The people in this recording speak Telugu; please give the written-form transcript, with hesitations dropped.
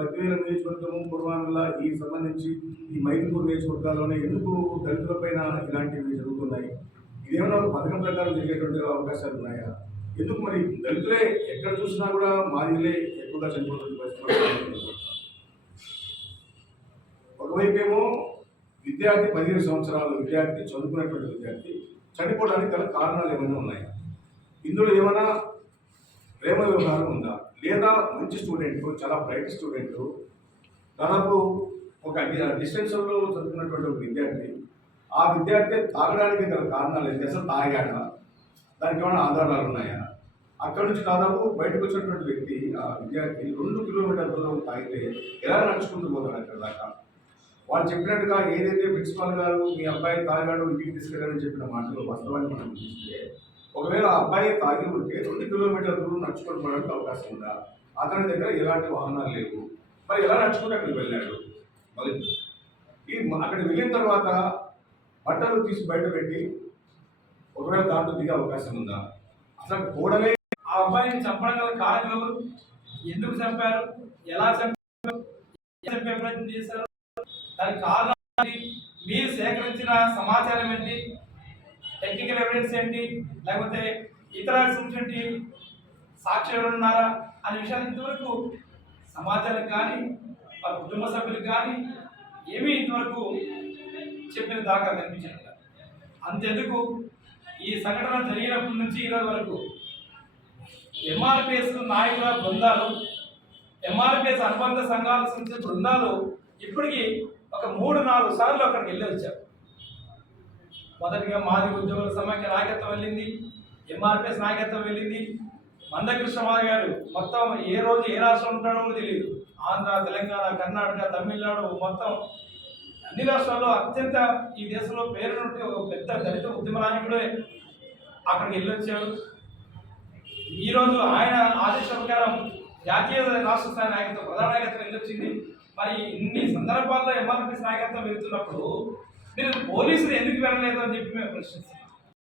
బద్వేల నియోజకవర్గము పూర్వాంగల ఈ సంబంధించి ఈ మైదుపూర్ నియోజకవర్గాల్లోనే ఎందుకు దళితులపైన ఇలాంటివి జరుగుతున్నాయి? ఇదేమైనా ఒక పథకం ప్రకారం జరిగేటువంటి అవకాశాలు ఉన్నాయా? ఎందుకు మరి దళితులే ఎక్కడ చూసినా కూడా మాదిలే ఎక్కువగా చనిపోతున్న పరిస్థితి. ఒకవైపేమో విద్యార్థి 15 సంవత్సరాల విద్యార్థి, చదువుకున్నటువంటి విద్యార్థి చనిపోవడానికి గల కారణాలు ఏమైనా ఉన్నాయా? ఇందులో ఏమైనా ప్రేమ వ్యవహారం ఉందా? లేదా మంచి స్టూడెంట్, చాలా బ్రైట్ స్టూడెంట్, దాదాపు ఒక డిస్టెన్స్లో చదువుకున్నటువంటి ఒక విద్యార్థి, ఆ విద్యార్థి తాగడానికి గల కారణాలు ఏంటి? అసలు తాగాడా? దానికి ఏమైనా ఆధారాలు ఉన్నాయా? అక్కడ నుంచి దాదాపు బయటకు వచ్చినటువంటి వ్యక్తి, ఆ విద్యార్థి 2 కిలోమీటర్ల దూరం తాగితే ఎలా నడుచుకుంటూ పోతాడు అక్కడ దాకా? వాళ్ళు చెప్పినట్టుగా ఏదైతే ప్రిన్సిపాల్ గారు మీ అబ్బాయి తాగాడు ఇంటికి తీసుకెళ్ళాలని చెప్పిన మాటలు వాస్తవాన్ని మనం చూస్తే, ఒకవేళ ఆ అబ్బాయి తాగి ఉంటే 2 కిలోమీటర్ల దూరం నడుచుకొని పోవడానికి అవకాశం ఉందా? అతని దగ్గర ఎలాంటి వాహనాలు లేవు, మరి ఎలా నడుచుకుంటే అక్కడికి వెళ్ళాడు? మొదటి అక్కడికి వెళ్ళిన తర్వాత బట్టలు తీసి బయట పెట్టి ఒకవేళ దాంట్లో దిగే అవకాశం ఉందా? అసలు కూడలే ఆ అబ్బాయిని చంపడం గల కారణం ఎవరు? ఎందుకు చంపారు? ఎలా చంపారు? చంపే ప్రయత్నం చేశారు? దానికి కారణం ఏంటి? మీరు సేకరించిన సమాచారం ఏంటి? టెక్నికల్ ఎవిడెన్స్ ఏంటి? లేకపోతే ఇతర సంబంధించి సాక్షి ఎవరు ఉన్నారా అనే విషయాలు ఇంతవరకు సమాచారం కానీ వాళ్ళ కుటుంబ సభ్యులకు కానీ ఏమీ ఇంతవరకు చెప్పిన దాకా కనిపించలేదు. అంతెందుకు, ఈ సంఘటన జరిగినప్పటి నుంచి ఈరోజు వరకు ఎంఆర్పిఎస్ నాయకుల బృందాలు, ఎంఆర్పిఎస్ అనుబంధ సంఘాలకు సంబంధించిన బృందాలు ఇప్పటికీ ఒక 3-4 సార్లు అక్కడికి వెళ్ళి వచ్చారు. మొదటిగా మాది ఉద్యోగుల సమాఖ్య నాయకత్వం వెళ్ళింది, ఎంఆర్పిఎస్ నాయకత్వం వెళ్ళింది. మందకృష్ణమాధవ్ గారు మొత్తం ఏ రోజు ఏ రాష్ట్రం ఉంటాడో తెలియదు. ఆంధ్ర, తెలంగాణ, కర్ణాటక, తమిళనాడు మొత్తం అన్ని రాష్ట్రాల్లో అత్యంత ఈ దేశంలో పేరున్నట్టు ఒక పెద్ద దళిత ఉద్యమ నాయకుడే అక్కడికి వెళ్ళొచ్చాడు. ఈరోజు ఆయన ఆదేశ ప్రకారం జాతీయ రాష్ట్ర స్థాయి నాయకత్వం, ప్రధాన నాయకత్వం వెళ్ళొచ్చింది. మరి ఇన్ని సందర్భాల్లో ఎంఆర్పిఎస్ నాయకత్వం వెళ్తున్నప్పుడు మీరు పోలీసులు ఎందుకు వెళ్ళలేదు అని చెప్పి మేము ప్రశ్నిస్తాం.